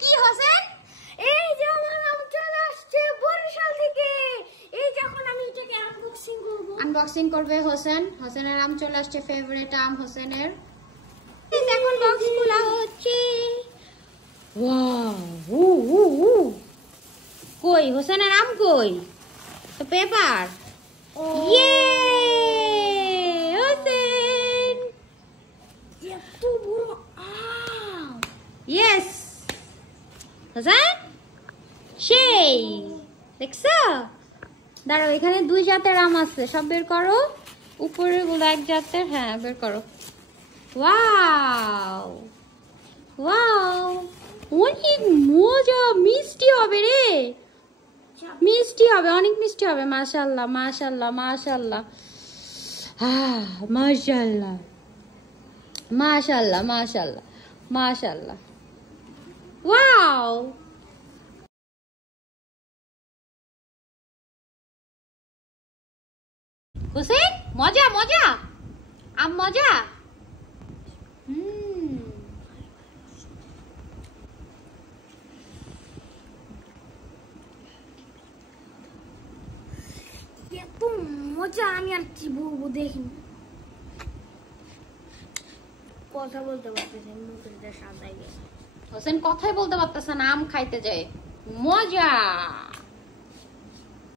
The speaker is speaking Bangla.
কি হোসেন? এই যে আমার আম চলে আসছে বরিশাল থেকে। এই যখন আমি এটাকে আনবক্সিং করব। আনবক্সিং করবে হোসেন। হোসেনের আম চলে আসছে, ফেভারিট আম হোসেনের। এই এখন বক্স খোলা হচ্ছে। ওয়াও! কই হোসেনের আম কই? তো পেপার। ইয়ে! হোসেন! এত বড় আম! ইয়েস! হোসেন? সেই! দেখছো? দাঁড়াও, এখানে 2 জাতের আম আছে, সব বের করো। উপরের গুলো 1 জাতের, হ্যাঁ বের করো। ওয়াও! ওয়াও! অনেক মজা, মিষ্টি হবে রে। মিষ্টি হবে, অনেক মিষ্টি হবে। মাশাআল্লাহ, মাশাআল্লাহ, মাশাআল্লাহ। মাশাআল্লাহ, মাশাআল্লাহ, মাশাআল্লাহ, মাশাআল্লাহ। ওয়াও! হোসেন, মজা মজা, আম মজা। এত মজা, আমি আর কি বলবো, দেখি কথা বলতে পারতেছি, মুখে সাজাই গেছে। হোসেন কথাই বলতে পারতেছে না, আম খাইতে যায়। মজা।